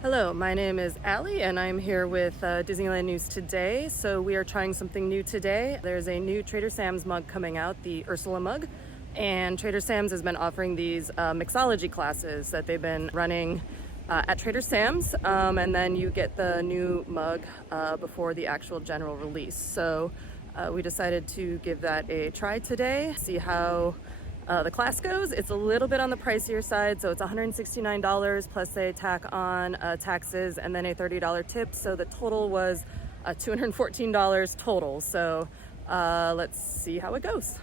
Hello, my name is Allie and I'm here with Disneyland News Today. So we are trying something new today. There's a new Trader Sam's mug coming out, the Ursula mug. And Trader Sam's has been offering these mixology classes that they've been running at Trader Sam's. And then you get the new mug before the actual general release. So we decided to give that a try today, see how the class goes. It's a little bit on the pricier side, so it's $169 plus they tack on taxes and then a $30 tip. So the total was $214 total. So let's see how it goes.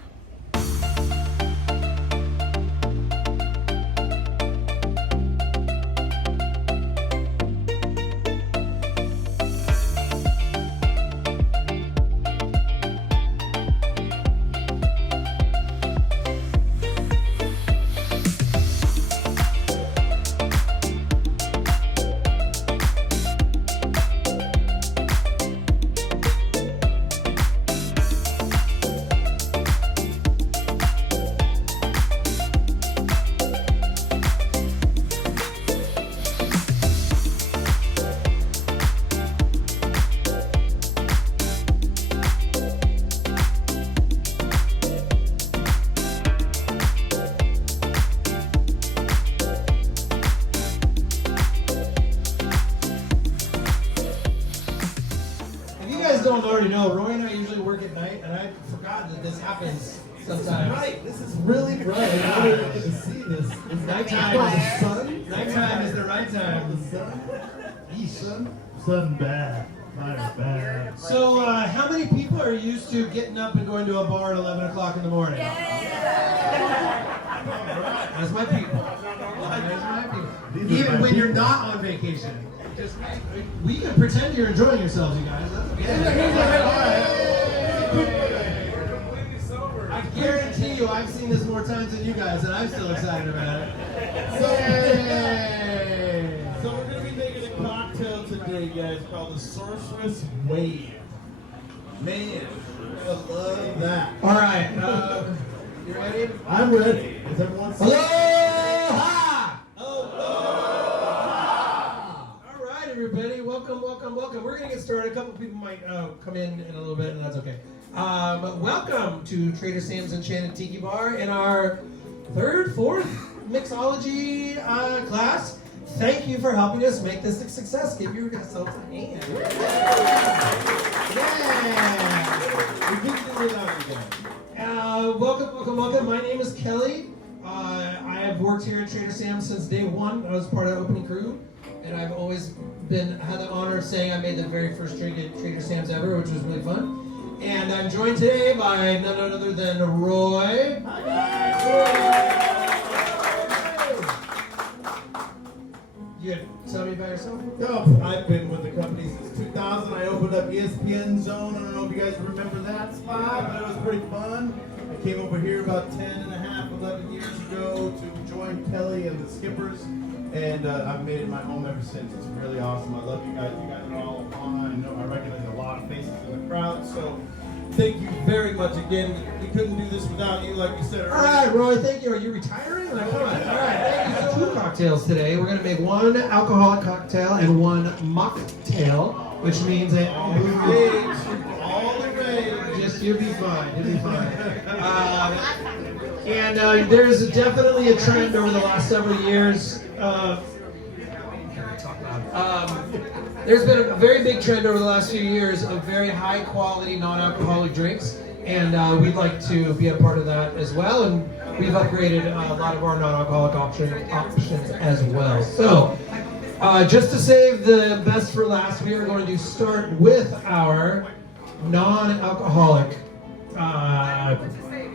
Don't already know, Roy and I usually work at night, and I forgot that this happens sometimes. Right, this is really bright. I really get to see this. It's nighttime. The sun? Nighttime is the right time. The sun? Yeesh. Sun bad. Fire's bad. So, how many people are used to getting up and going to a bar at 11 o'clock in the morning? That's my people. That's my people. Even when you're not on vacation. Just, we can pretend you're enjoying yourselves, you guys. That's okay. I guarantee you, I've seen this more times than you guys, and I'm still excited about it. So we're going to be making a cocktail today, guys, called the Sorceress Wave. Man, I love that. All right, you ready? I'm ready. Is everyone ready? Aloha! Everybody, welcome. We're going to get started. A couple people might come in a little bit, and that's okay. Welcome to Trader Sam's Enchanted Tiki Bar in our fourth Mixology class. Thank you for helping us make this a success. Give yourself a hand. Yeah! We couldn't do it without you guys. Welcome. My name is Kelly. I have worked here at Trader Sam's since day one. I was part of the opening crew. And I've always had the honor of saying I made the very first drink at Trader Sam's ever, which was really fun. And I'm joined today by none other than Roy. You gonna tell me about yourself? No, I've been with the company since 2000. I opened up ESPN Zone. I don't know if you guys remember that spot, but it was pretty fun. I came over here about 11 years ago to join Kelly and the Skippers. And I've made it my home ever since. It's really awesome. I love you guys. You guys are all on. I know I recognize a lot of faces in the crowd. So thank you very much again. We couldn't do this without you, like you said earlier. All right, Roy, thank you. Are you retiring? Like, come on. All right, thank you. 2 cocktails today. We're going to make 1 alcoholic cocktail and 1 mocktail, which means that All the rage. Just you'll be fine. And there's definitely a trend over the last several years. There's been a very big trend over the last few years of very high quality non-alcoholic drinks, and we'd like to be a part of that as well. And we've upgraded a lot of our non-alcoholic options as well. So, just to save the best for last, we are going to start with our non-alcoholic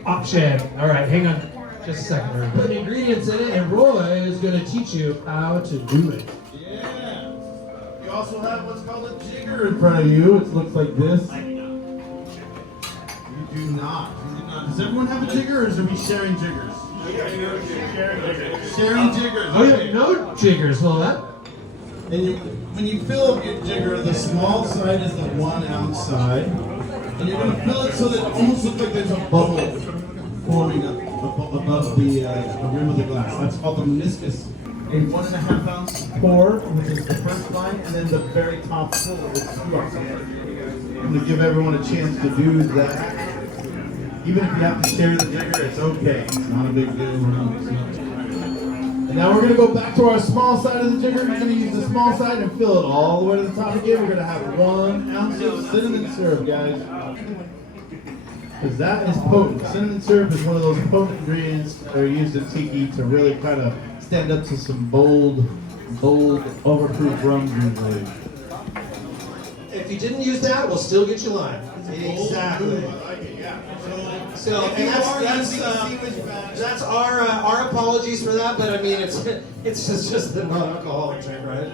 option. All right, hang on just a second. We're putting ingredients in it, and Roy is going to teach you how to do it. Yeah. You also have what's called a jigger in front of you. It looks like this. You do not. Does everyone have a jigger, or is we sharing jiggers? Sharing jiggers. Oh, you have no jiggers, hold that. And when you fill up your jigger, the small side is the 1 ounce side. And you're going to fill it so that it almost looks like there's a bubble forming up above the rim of the glass. That's called the meniscus a 1.5 ounce pour, which is the first line, and then the very top full is 2 ounces. I'm gonna give everyone a chance to do that. Even if you have to share the jigger, it's okay. It's not a big deal. And now we're gonna go back to our small side of the jigger. We're gonna use the small side and fill it all the way to the top again. We're gonna have 1 ounce of cinnamon syrup, guys. Because that is potent. Cinnamon syrup is one of those potent ingredients that are used in Tiki to really kind of stand up to some bold, overproof rums usually. If you didn't use that, we'll still get you lime. Exactly. I like it, yeah. So, and that's our apologies for that, but I mean it's just the non-alcoholic drink, right?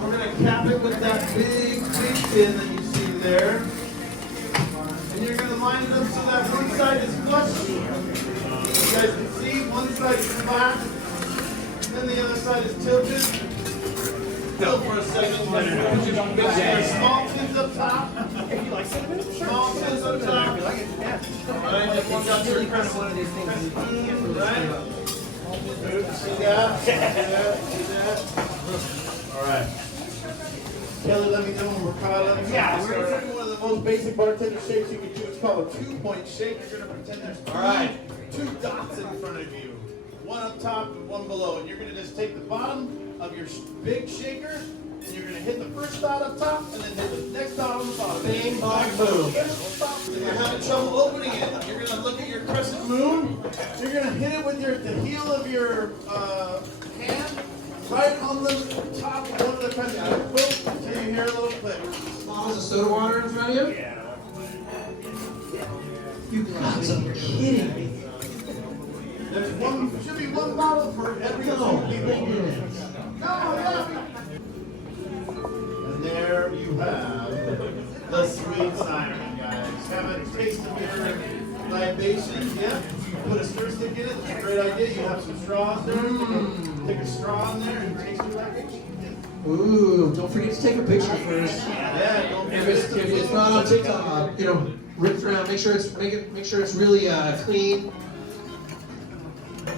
We're gonna cap it with that big tin that you see there, and you're gonna line it up so that one side is flush. You guys can see one side is flat, and then the other side is tilted. Fill for a second. Small tins up top. If you like cinnamon, sure. Small tins up top. You like it, yeah. Right, if you got your crescent, One of these things. right? See that? All right. Kelly, let me know when we're caught up. Yeah, We're we're- doing one of the most basic bartender shakes you can do. It's called a 2-point shake. You're gonna pretend there's All right. 2 dots in front of you, one up top and one below, and you're gonna just take the bottom of your big shaker, and you're gonna hit the first dot up top, and then hit the next dot on the bottom. Bing, bong, boom. If you're having trouble opening it, you're gonna look at your crescent moon. You're gonna hit it with the heel of your hand, right on the top of one of the crescent moons. Boom, until you hear a little click. Bottles of soda water in front of you? Yeah. You got to be kidding me. Should be one bottle for every two people. No, yeah. And there you have the sweet siren, guys. Have a taste of your libation. Yep. You put a stir stick in it. That's a great idea. You have some straws there. Take a straw in there and taste your libation. Ooh, don't forget to take a picture first. Yeah, don't If it's not on TikTok, rip around. Make sure it's really clean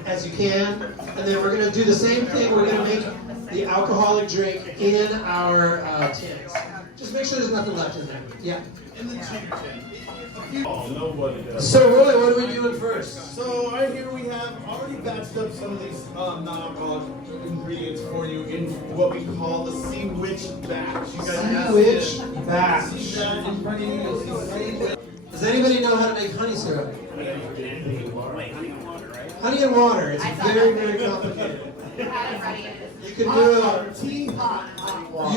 as you can. And then we're gonna do the same thing. We're gonna make the alcoholic drink in our tins. Just make sure there's nothing left in there. Yeah. in the jigger tin. Oh, nobody does. So Roy, what are we doing first? So right here we have already batched up some of these non-alcoholic ingredients for you in what we call the Sea Witch batch. You guys have Witch batch. See that in front of you? You'll see Sea Witch. Does anybody know how to make honey syrup? Honey and water. It's very, very complicated. You can do it. Teapot hot water.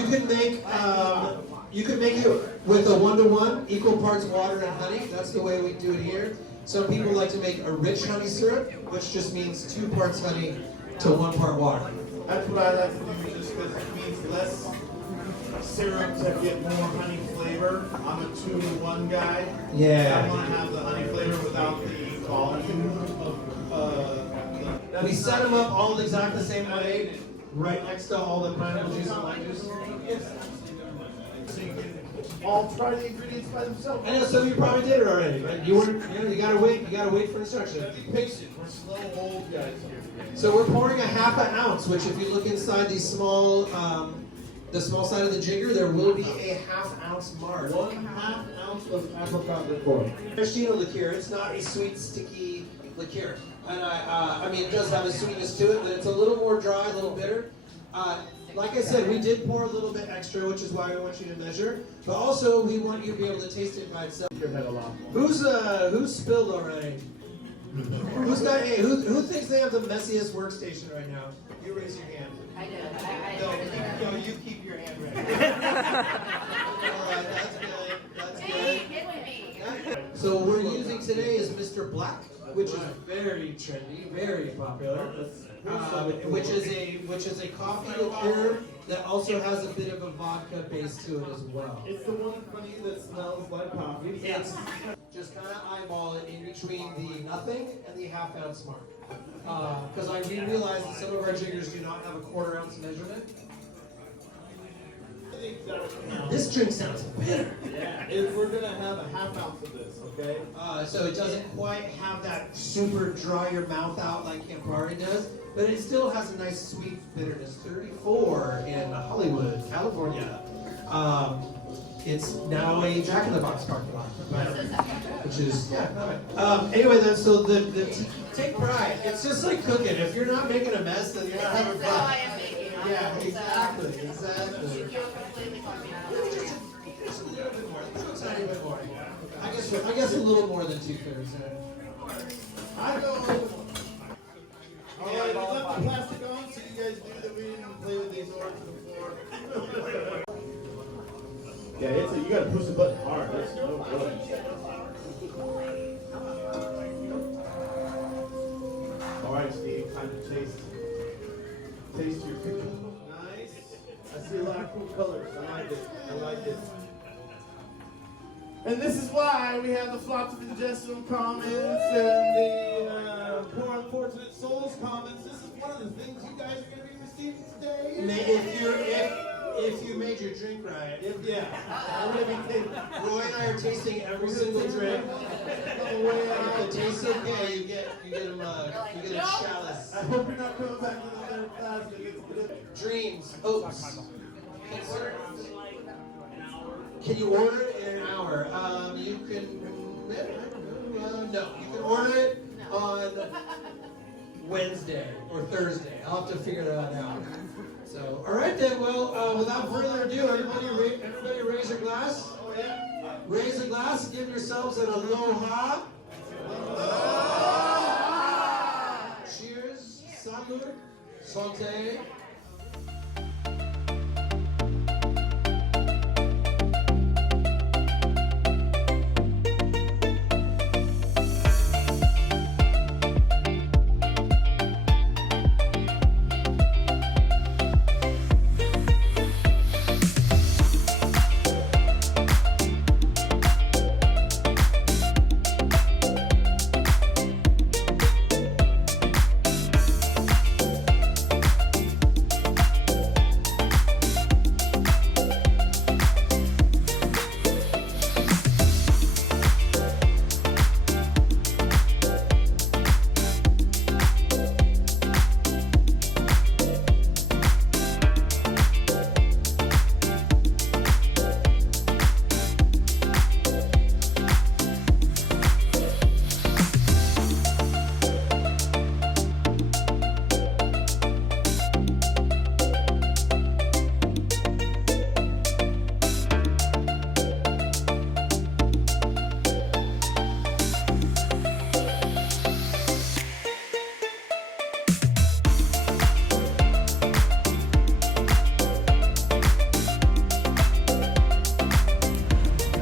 You can make it with a 1-to-1, equal parts water and honey. That's the way we do it here. Some people like to make a rich honey syrup, which just means 2 parts honey to 1 part water. That's what I like to do just because it means less syrup to get more honey flavor. I'm a 2-to-1 guy. Yeah. I want to have the honey flavor without the volume of We set them up all exactly the same way, right next to all the pineapple juice and lime juice. So you can all try the ingredients by themselves. I know some of you probably did it already, but you gotta wait for instructions. Be patient. We're slow old guys here. So we're pouring a 1/2 ounce, which if you look inside these small, the small side of the jigger, there will be a 1/2 ounce mark. 1/2 ounce of apricot liqueur. Maraschino liqueur. It's not a sweet, sticky liqueur, and I mean, it does have a sweetness to it, but it's a little more dry, a little bitter. Like I said, we did pour a little bit extra, which is why we want you to measure. But also, we want you to be able to taste it by itself. Your head a lot more. Who's spilled already? Who thinks they have the messiest workstation right now? You raise your hand. I did. No, you keep your hand ready. All right, that's good. That's good. Get with me. So what we're using today is Mr. Black, which is very trendy, very popular. Which is a coffee liqueur that also has a bit of a vodka base to it as well. It's the one in front of you that smells like coffee. It's just kind of eyeball it in between the nothing and the 1/2 ounce mark. Because I realize that some of our jiggers do not have a 1/4 ounce measurement. This drink sounds bitter. Yeah, we're gonna have a half ounce of this, okay? So it doesn't quite have that super dry your mouth out like Campari does, but it still has a nice sweet bitterness. 34 in Hollywood, California. It's now a Jack in the Box parking lot, which is anyway. Then so the take pride. It's just like cooking. If you're not making a mess, then you're not having fun. Yeah, exactly. Just a little bit more. A tiny bit more. I guess a little more than 2/3. I go. All right, we left the plastic on, so you guys do the reading and play with these oars to the floor. Yeah, you gotta push the button hard. That's no good. All right, Steve, time to taste your picture. Nice. I see a lot of cool colors. I like it. And this is why we have the Flots of Ingestion comments and the Poor Unfortunate Souls comments. This is one of the things you guys are going to be receiving today. If you made your drink right. I'm going to be taking. Roy and I are tasting every single drink. If it tastes okay, you get a mug. You get a chalice. I hope you're not coming back to the third class. Dreams. Oops. Can you order it in an hour? You can. No, you can order it on Wednesday or Thursday. I'll have to figure that out. So, all right then. Well, without further ado, everybody raise your glass. Raise a glass. Give yourselves an aloha. Cheers. Salud. Santé.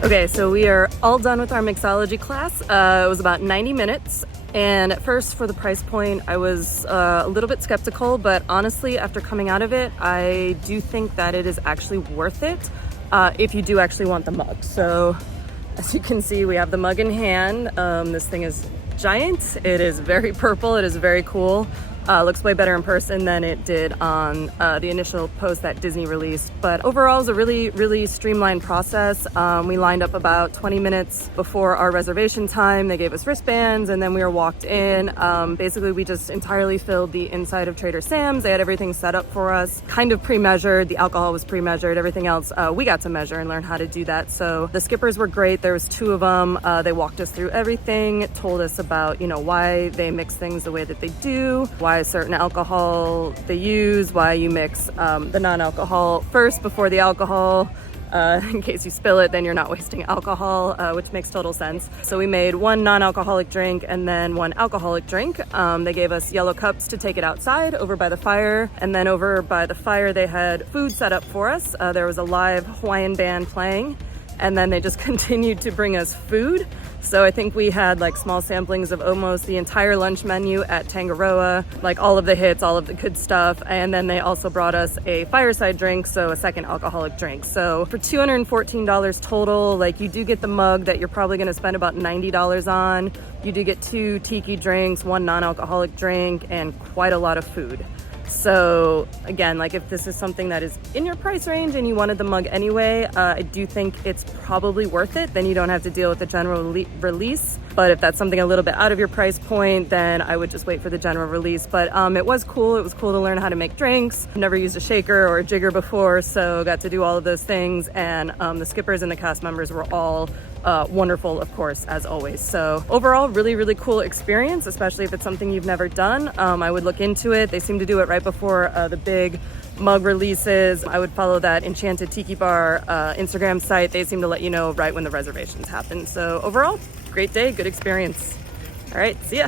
Okay, so we are all done with our mixology class. It was about 90 minutes. And at first, for the price point, I was a little bit skeptical, but honestly, after coming out of it, I do think that it is actually worth it if you do actually want the mug. So as you can see, we have the mug in hand. This thing is giant. It is very purple. It is very cool. Looks way better in person than it did on the initial post that Disney released. But overall, it was a really, really streamlined process. We lined up about 20 minutes before our reservation time. They gave us wristbands and then we were walked in. Basically, we just entirely filled the inside of Trader Sam's. They had everything set up for us, kind of pre-measured. The alcohol was pre-measured. Everything else, we got to measure and learn how to do that. So the skippers were great. There was 2 of them. They walked us through everything, told us about, why they mix things the way that they do, why certain alcohol they use, why you mix the non-alcohol first before the alcohol. In case you spill it, then you're not wasting alcohol, which makes total sense. So we made 1 non-alcoholic drink and then 1 alcoholic drink. They gave us yellow cups to take it outside over by the fire. And then over by the fire, they had food set up for us. There was a live Hawaiian band playing. And then they just continued to bring us food. So I think we had like small samplings of almost the entire lunch menu at Tangaroa, like all of the hits, all of the good stuff. And then they also brought us a fireside drink, so a second alcoholic drink. So for $214 total, like you do get the mug that you're probably gonna spend about $90 on. You do get 2 tiki drinks, 1 non-alcoholic drink, and quite a lot of food. So again, like if this is something that is in your price range and you wanted the mug anyway, I do think it's probably worth it. Then you don't have to deal with the general release. But if that's something a little bit out of your price point, then I would just wait for the general release. But it was cool. It was cool to learn how to make drinks. I've never used a shaker or a jigger before, so got to do all of those things. And the skippers and the cast members were all wonderful, of course, as always. So overall, really, really cool experience, especially if it's something you've never done. I would look into it. They seem to do it right before the big mug releases. I would follow that Enchanted Tiki Bar Instagram site. They seem to let you know right when the reservations happen. So overall, great day, good experience. All right, see ya.